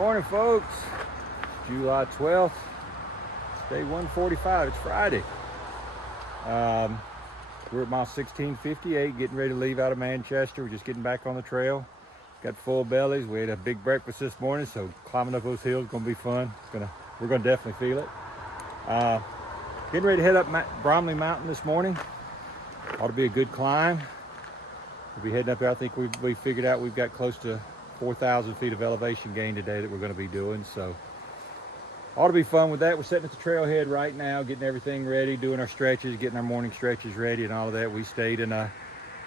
Morning, folks. July 12th. It's day 145. It's Friday. We're at mile 1658, getting ready to leave out of Manchester. We're just getting back on the trail. Got full bellies. We had a big breakfast this morning, so climbing up those hills is gonna be fun. We're gonna definitely feel it. Getting ready to head up Bromley Mountain this morning. Ought to be a good climb. We'll be heading up there. I think we figured out we've got close to 4,000 feet of elevation gain today that we're going to be doing, so ought to be fun with that. We're sitting at the trailhead right now, getting everything ready, doing our stretches, getting our morning stretches ready and all of that. We stayed in a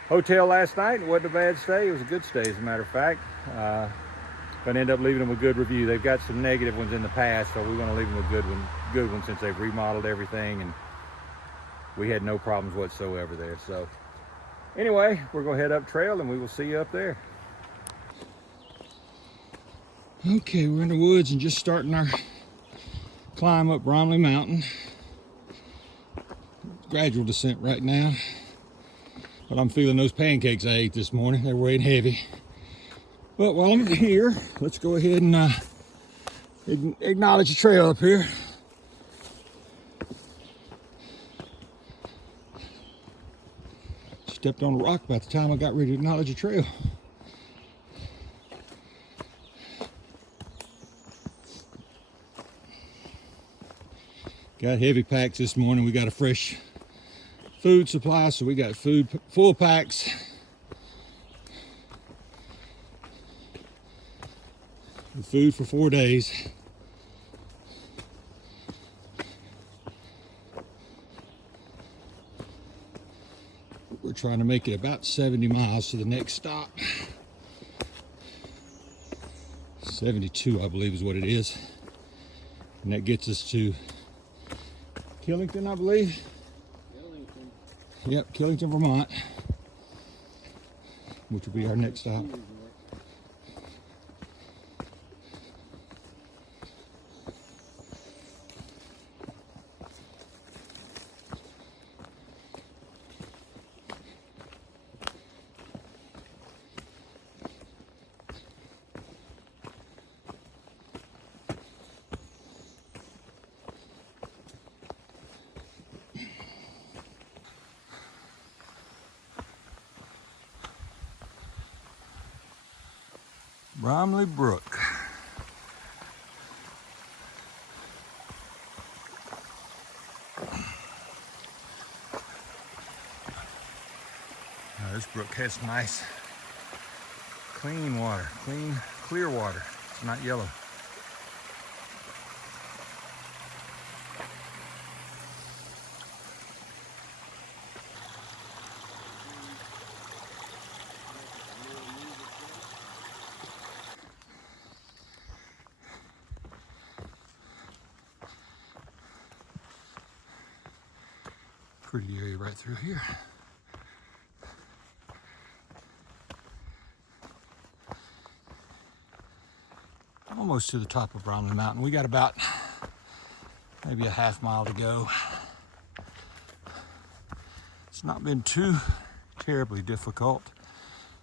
hotel last night. It wasn't a bad stay. It was a good stay, as a matter of fact. Going to end up leaving them a good review. They've got some negative ones in the past, so we're going to leave them a good one since they've remodeled everything, and we had no problems whatsoever there. So anyway, we're going to head up trail and we will see you up there. Okay, we're in the woods and just starting our climb up Bromley Mountain. Gradual descent right now, but I'm feeling those pancakes I ate this morning. They're weighing heavy. But while I'm here, let's go ahead and acknowledge the trail up here. Stepped on a rock by the time I got ready to acknowledge the trail. Got heavy packs this morning. We got a fresh food supply, so we got food, full packs. With food for 4 days. We're trying to make it about 70 miles to the next stop. 72, I believe, is what it is. And that gets us to Killington, I believe. Killington. Yep, Killington, Vermont, which will be our next stop. Bromley Brook. Now this brook has nice, clean water, clear water. It's not yellow. Pretty area right through here. Almost to the top of Bromley Mountain. We got about maybe a half mile to go. It's not been too terribly difficult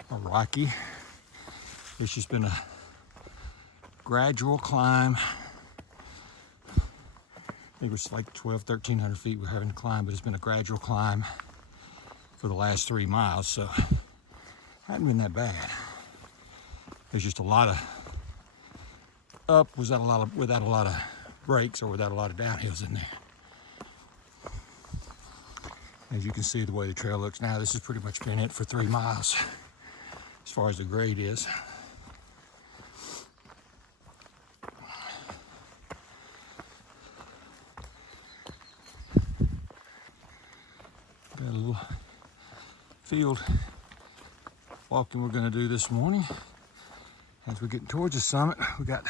or rocky. It's just been a gradual climb. I think it was like 1,300 feet we're having to climb, but it's been a gradual climb for the last 3 miles, so it hasn't been that bad. There's just a lot of up without a lot of breaks or without a lot of downhills in there. As you can see the way the trail looks now, this has pretty much been it for 3 miles as far as the grade is. Got a little field walking we're going to do this morning. As we're getting towards the summit, we got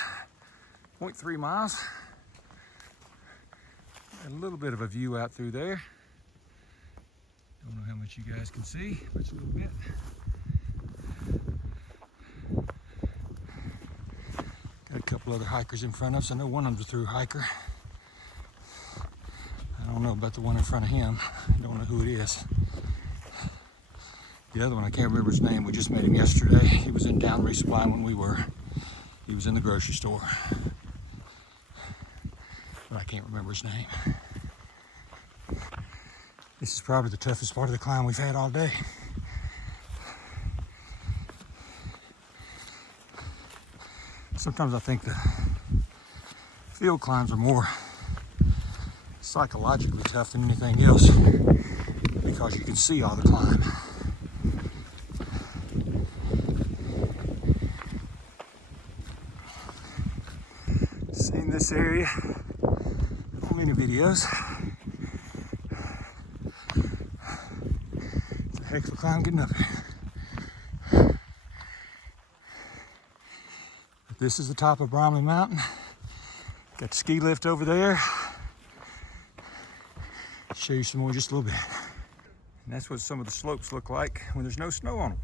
0.3 miles. Got a little bit of a view out through there. Don't know how much you guys can see, but it's a little bit. Got a couple other hikers in front of us. I know one of them's a through hiker. I don't know about the one in front of him. I don't know who it is. The other one, I can't remember his name. We just met him yesterday. He was in down resupply when we were. He was in the grocery store, but I can't remember his name. This is probably the toughest part of the climb we've had all day. Sometimes I think the field climbs are more psychologically tough than anything else because you can see all the climb. Seen this area on many videos. It's a heck of a climb getting up here. But this is the top of Bromley Mountain. Got the ski lift over there. Show you some more just a little bit. And that's what some of the slopes look like when there's no snow on them.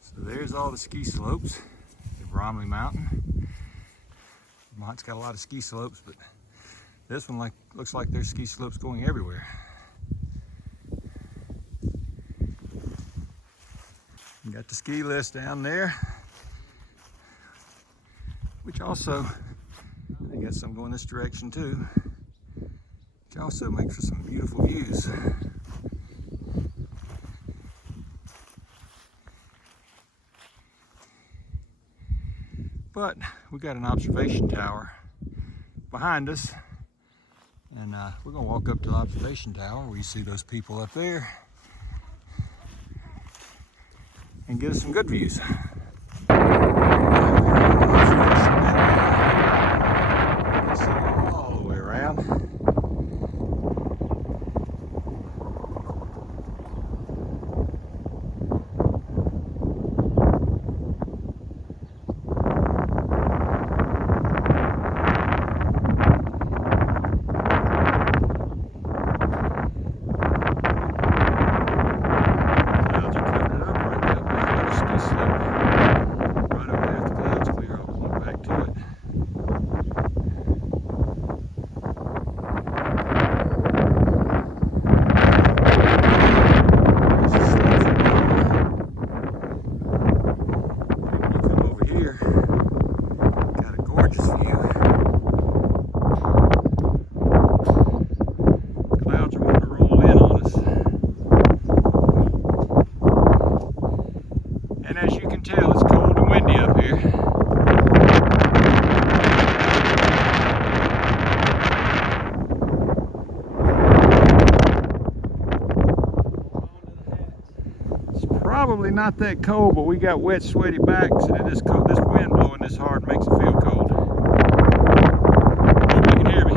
So there's all the ski slopes at Bromley Mountain. Vermont's got a lot of ski slopes, but this one looks like there's ski slopes going everywhere. You got the ski list down there, which also, I got some going this direction too, which also makes for some beautiful views. But we got an observation tower behind us, and we're gonna walk up to the observation tower where you see those people up there and get us some good views. All the way around. Probably not that cold, but we got wet, sweaty backs, and this wind blowing this hard makes it feel cold. Hope you can hear me.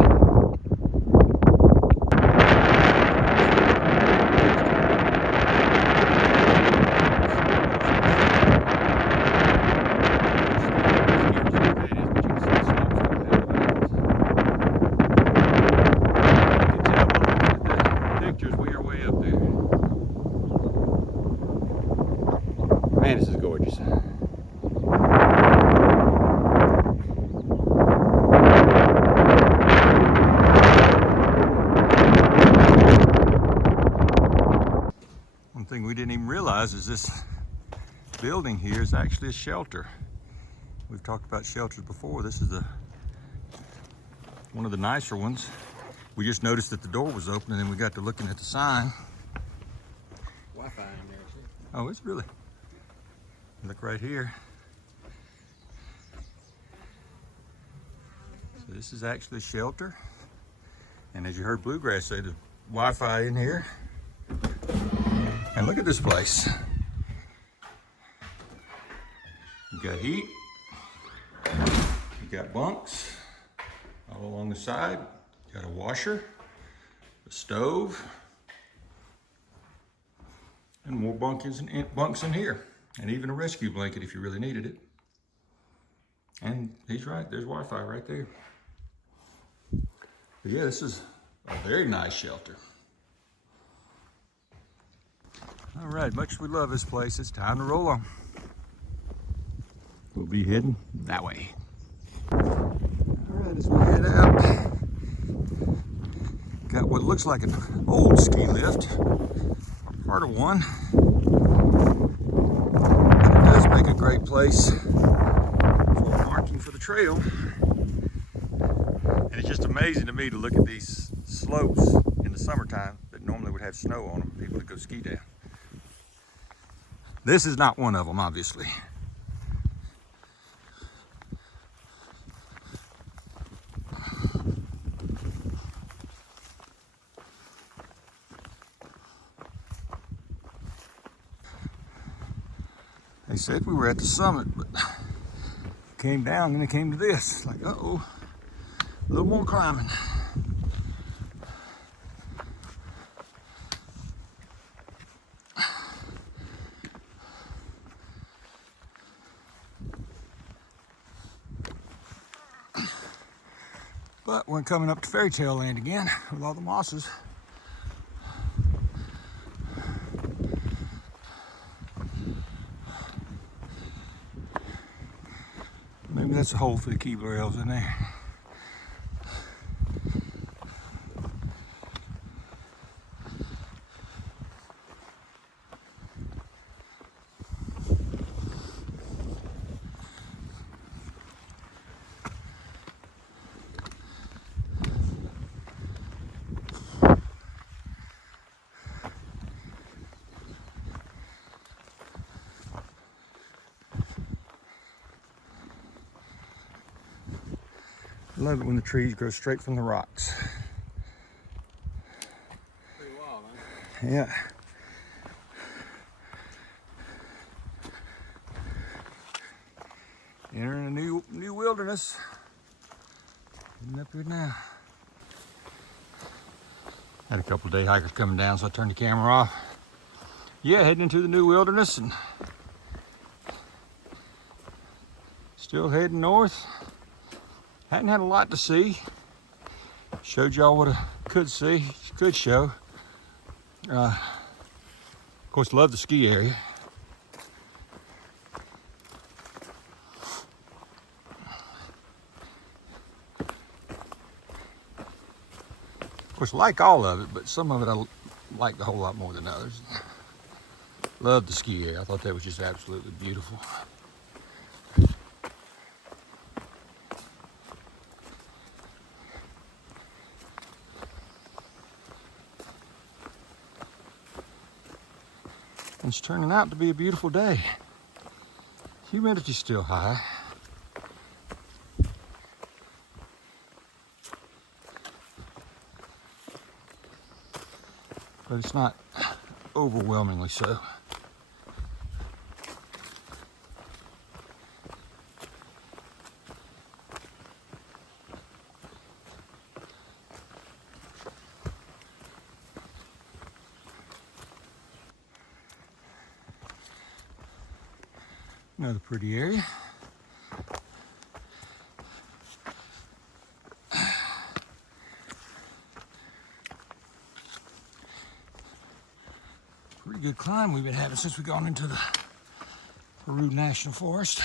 Man, this is gorgeous. One thing we didn't even realize is this building here is actually a shelter. We've talked about shelters before. This is one of the nicer ones. We just noticed that the door was open, and then we got to looking at the sign. Wi-Fi in there too. Oh, it's really. Look right here. So this is actually a shelter. And as you heard Bluegrass say, there's Wi-Fi in here. And look at this place. You got heat. You got bunks all along the side. You got a washer, a stove, and more bunks in here. And even a rescue blanket if you really needed it. And he's right, there's Wi-Fi right there. But yeah, this is a very nice shelter. All right, much as we love this place, it's time to roll on. We'll be heading that way. All right, as we head out, got what looks like an old ski lift, or part of one. It does make a great place for marking for the trail. And it's just amazing to me to look at these slopes in the summertime that normally would have snow on them, people to go ski down. This is not one of them, obviously. They said we were at the summit, but came down and it came to this. Like, uh-oh, a little more climbing. But we're coming up to fairy tale land again with all the mosses. Maybe that's a hole for the Keebler elves in there. I love it when the trees grow straight from the rocks. Pretty wild, huh? Yeah. Entering a new wilderness. Getting up here now. Had a couple of day hikers coming down, so I turned the camera off. Yeah, heading into the new wilderness and still heading north. Hadn't had a lot to see. Showed y'all what I could see, could show. Of course, love the ski area. Of course, like all of it, but some of it I liked a whole lot more than others. Love the ski area. I thought that was just absolutely beautiful. It's turning out to be a beautiful day. Humidity's still high. But it's not overwhelmingly so. Another pretty area. Pretty good climb we've been having since we've gone into the Peru National Forest.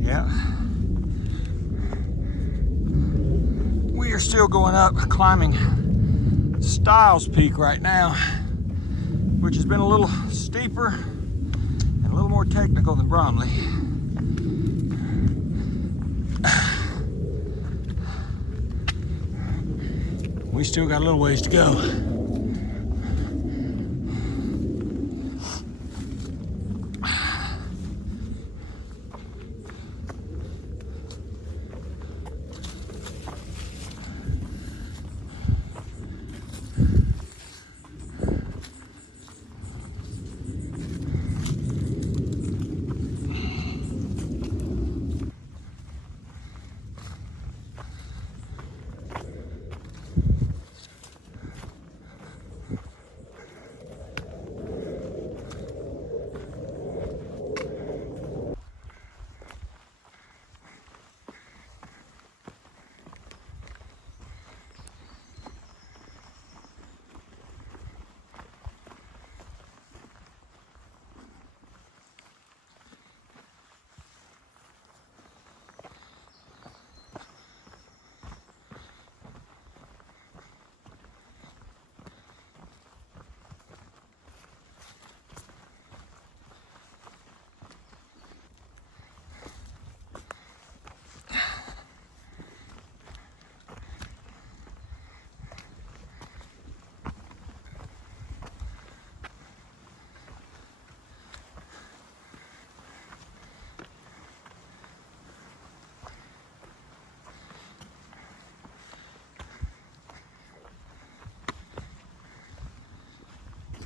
Yeah. We are still going up, climbing Styles Peak right now, which has been a little steeper and a little more technical than Bromley. We still got a little ways to go.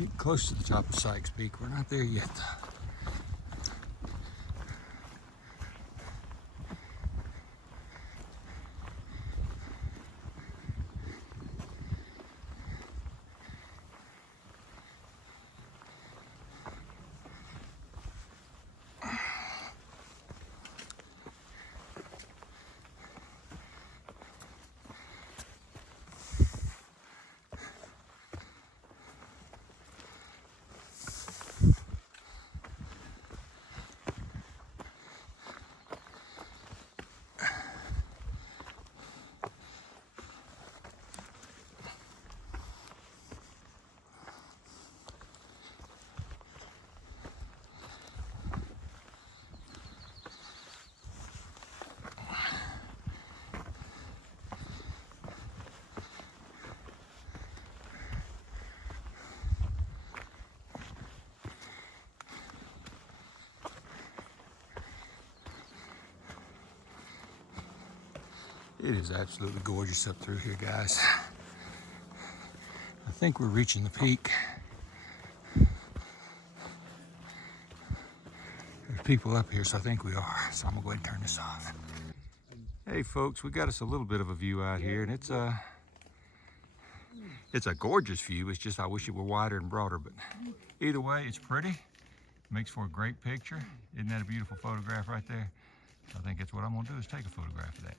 Getting close to the top of Sykes Peak. We're not there yet. It is absolutely gorgeous up through here, guys. I think we're reaching the peak. There's people up here, so I think we are. So I'm gonna go ahead and turn this off. Hey folks, we got us a little bit of a view out here, and it's a gorgeous view. It's just I wish it were wider and broader, but either way, it's pretty. Makes for a great picture. Isn't that a beautiful photograph right there? I think that's what I'm gonna do, is take a photograph of that.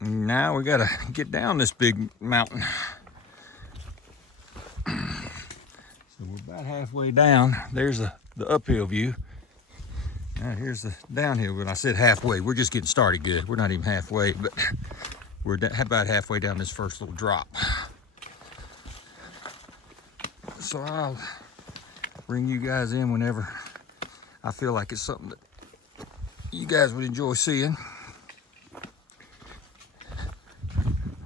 Now we gotta get down this big mountain. So we're about halfway down. There's the uphill view. Now here's the downhill. When I said halfway, we're just getting started good. We're not even halfway, but we're about halfway down this first little drop. So I'll bring you guys in whenever I feel like it's something that you guys would enjoy seeing.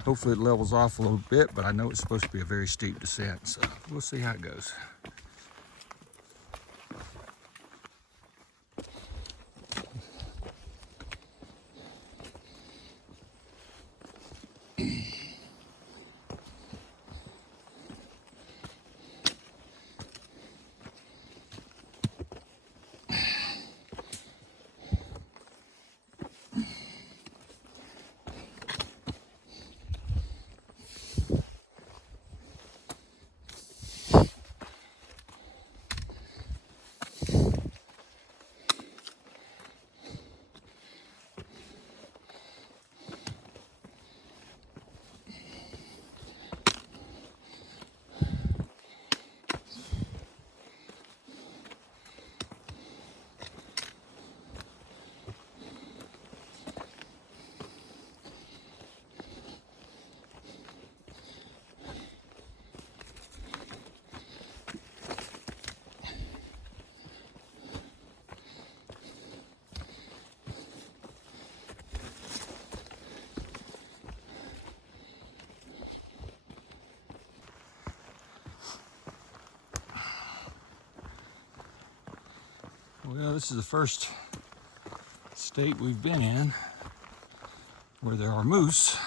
Hopefully it levels off a little bit, but I know it's supposed to be a very steep descent, so we'll see how it goes. Well, this is the first state we've been in where there are moose.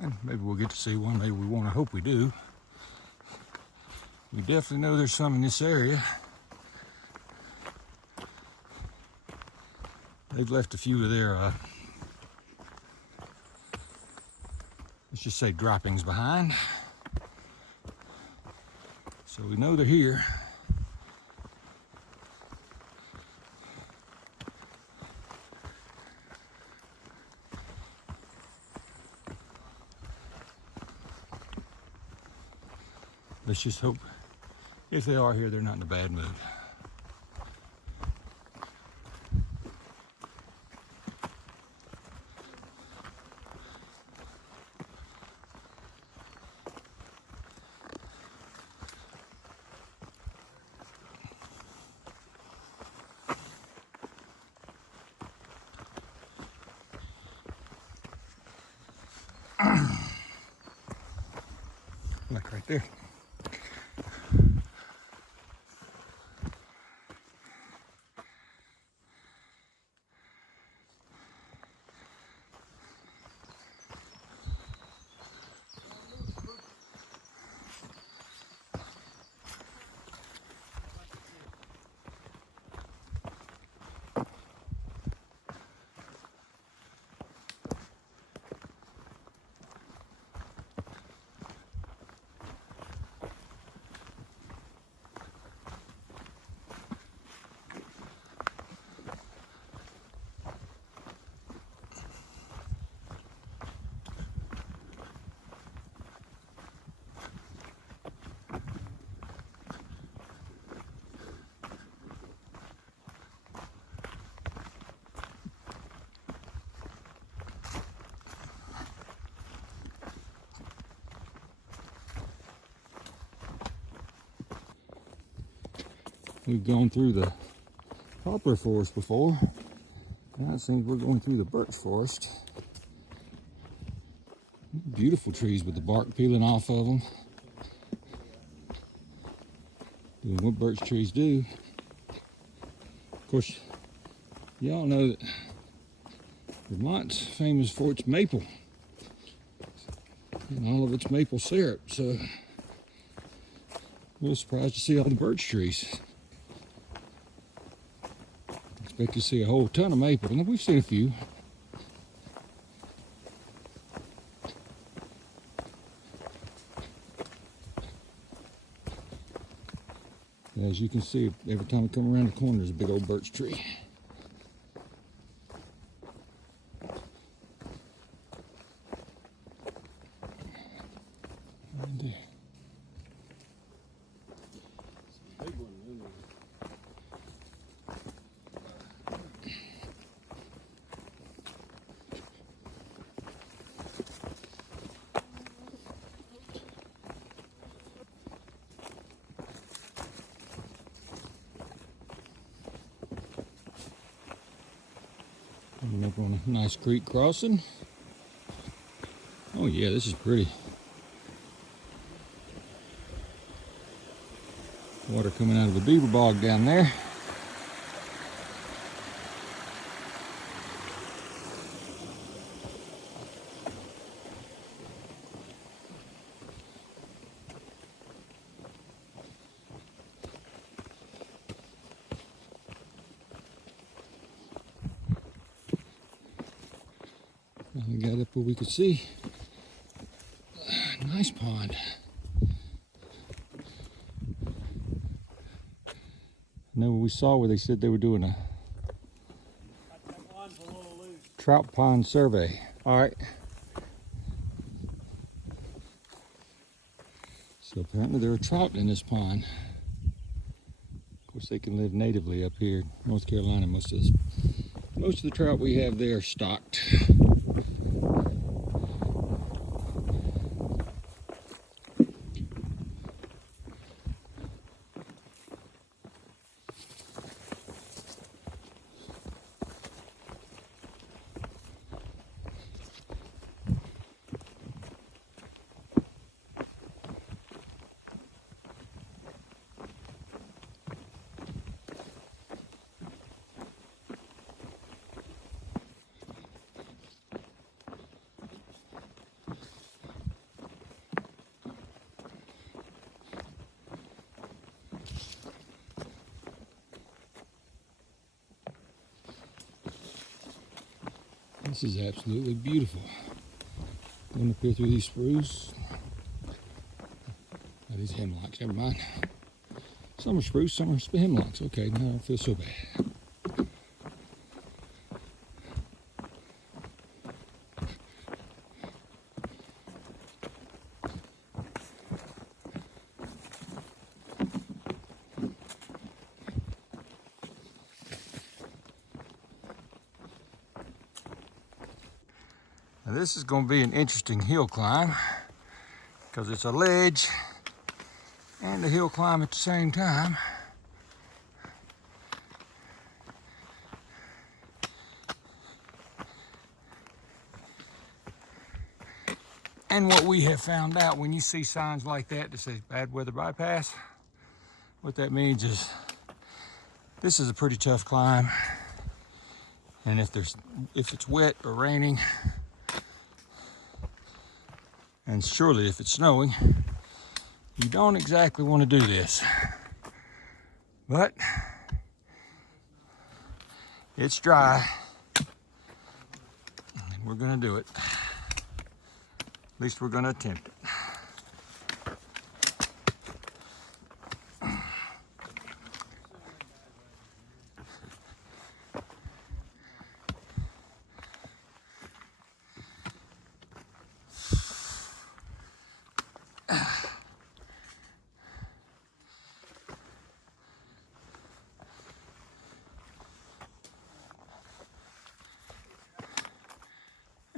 And maybe we'll get to see one, maybe we won't. I hope we do. We definitely know there's some in this area. They've left a few of their, let's just say, droppings behind. So we know they're here. Let's just hope, if they are here, they're not in a bad mood. Like right there. We've gone through the poplar forest before. Now it seems we're going through the birch forest. Beautiful trees with the bark peeling off of them. Doing what birch trees do. Of course, y'all know that Vermont's famous for its maple and all of its maple syrup, so we're surprised to see all the birch trees. Expect to see a whole ton of maple, and we've seen a few. As you can see, every time we come around the corner, there's a big old birch tree. Right there. Big one, isn't it? Coming up on a nice creek crossing. Oh yeah, this is pretty. Water coming out of the beaver bog down there. We got up where we could see. Nice pond. Now we saw where they said they were doing a trout pond survey. All right. So apparently there are trout in this pond. Of course, they can live natively up here in North Carolina. Most of the trout we have there are stocked. This is absolutely beautiful. Going up here through these spruce. Oh, these hemlocks, never mind. Some are spruce, some are hemlocks. Okay, now I don't feel so bad. Now this is going to be an interesting hill climb because it's a ledge and a hill climb at the same time. And what we have found out when you see signs like that that says bad weather bypass, what that means is this is a pretty tough climb. And if it's wet or raining, and surely if it's snowing, you don't exactly want to do this. But it's dry, and we're gonna do it. At least we're gonna attempt it.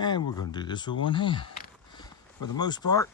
And we're going to do this with one hand for the most part.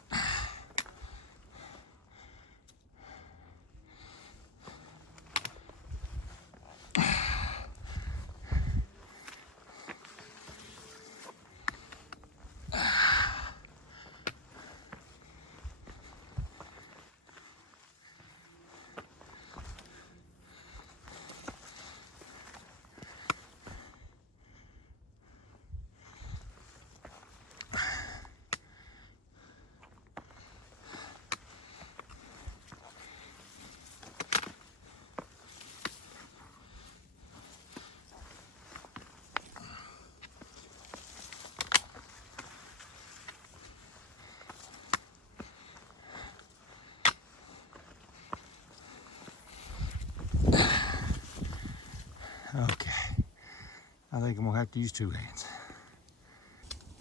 I think I'm gonna have to use 2 hands.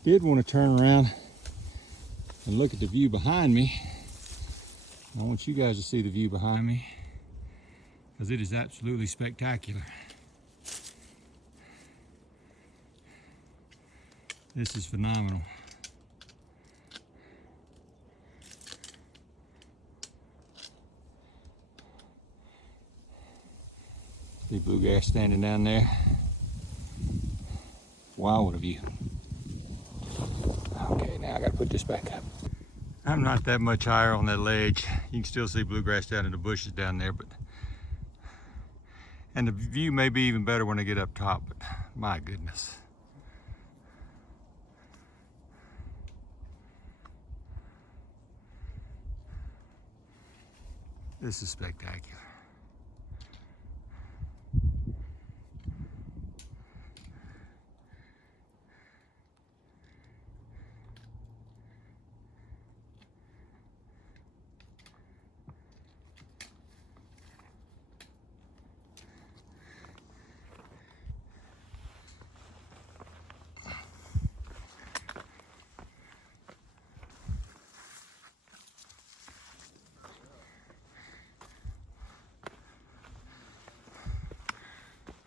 Did want to turn around and look at the view behind me. I want you guys to see the view behind me because it is absolutely spectacular. This is phenomenal. See bluegrass standing down there. Wow, what a view. Okay, now I gotta put this back up. I'm not that much higher on that ledge. You can still see bluegrass down in the bushes down there, and the view may be even better when I get up top, but my goodness. This is spectacular.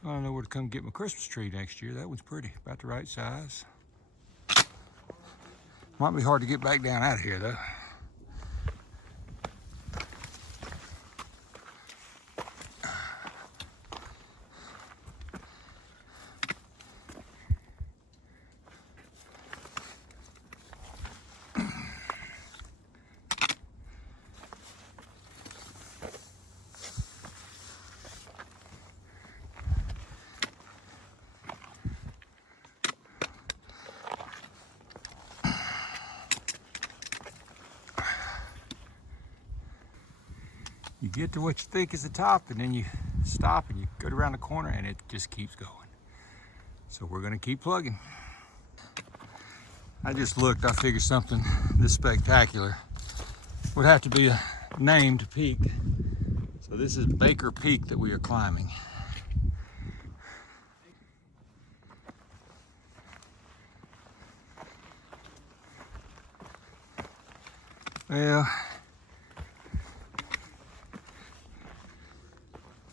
I don't know where to come get my Christmas tree next year. That one's pretty, about the right size. Might be hard to get back down out of here though. You get to what you think is the top and then you stop and you go around the corner and it just keeps going. So we're gonna keep plugging. I just looked, I figured something this spectacular would have to be a named peak. So this is Baker Peak that we are climbing. Well,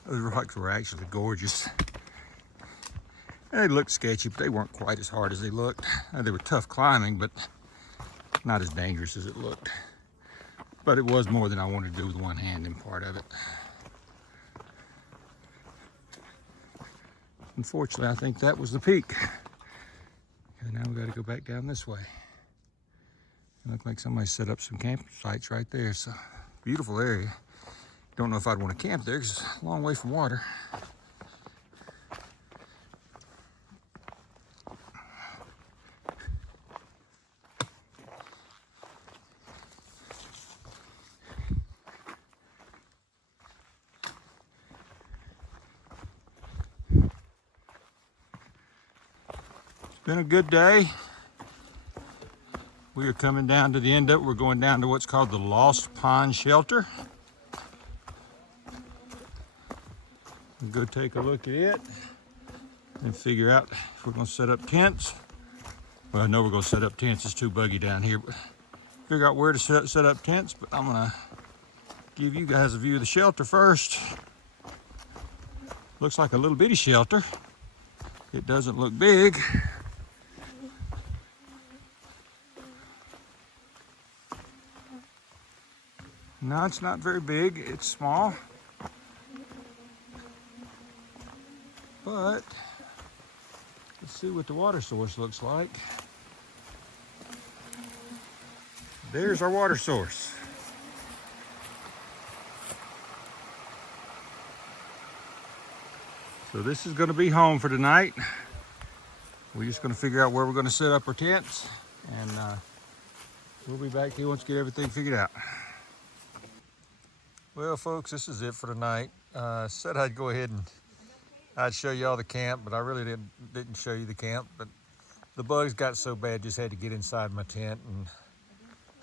those rocks were actually gorgeous. They looked sketchy, but they weren't quite as hard as they looked. They were tough climbing, but not as dangerous as it looked. But it was more than I wanted to do with one hand in part of it. Unfortunately, I think that was the peak. And now we got to go back down this way. It looked like somebody set up some campsites right there. So beautiful area. Don't know if I'd want to camp there because it's a long way from water. It's been a good day. We are coming down to the end of it. We're going down to what's called the Lost Pond Shelter. We'll go take a look at it and figure out if we're gonna set up tents. Well, I know we're gonna set up tents. It's too buggy down here, but figure out where to set up tents. But I'm gonna give you guys a view of the shelter first. Looks like a little bitty shelter. It doesn't look big. No, it's not very big. It's small. But let's see what the water source looks like. There's our water source. So this is going to be home for tonight. We're just going to figure out where we're going to set up our tents, and we'll be back here once we get everything figured out. Well, folks, this is it for tonight. Said I'd go ahead and I'd show you all the camp, but I really didn't show you the camp. But the bugs got so bad, just had to get inside my tent and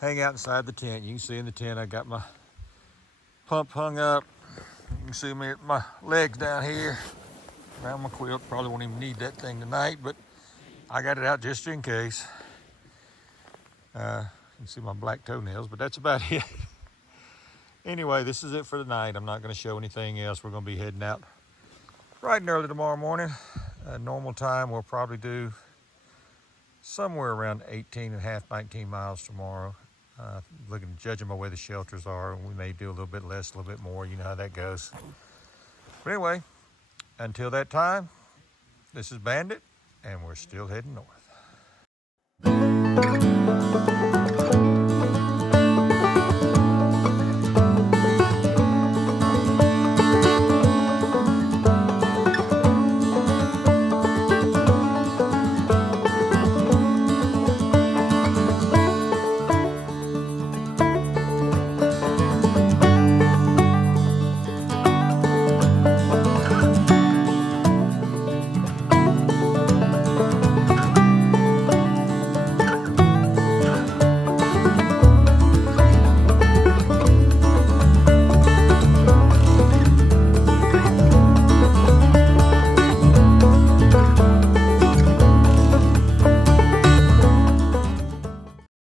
hang out inside the tent. You can see in the tent, I got my pump hung up. You can see my legs down here. around my quilt. Probably won't even need that thing tonight, but I got it out just in case. You can see my black toenails, but that's about it. Anyway, this is it for tonight. I'm not going to show anything else. We're going to be heading out bright and early tomorrow morning. Normal time, we'll probably do somewhere around 18.5, 19 miles tomorrow. Judging by where the shelters are, we may do a little bit less, a little bit more. You know how that goes. But anyway, until that time, this is Bandit, and we're still heading north.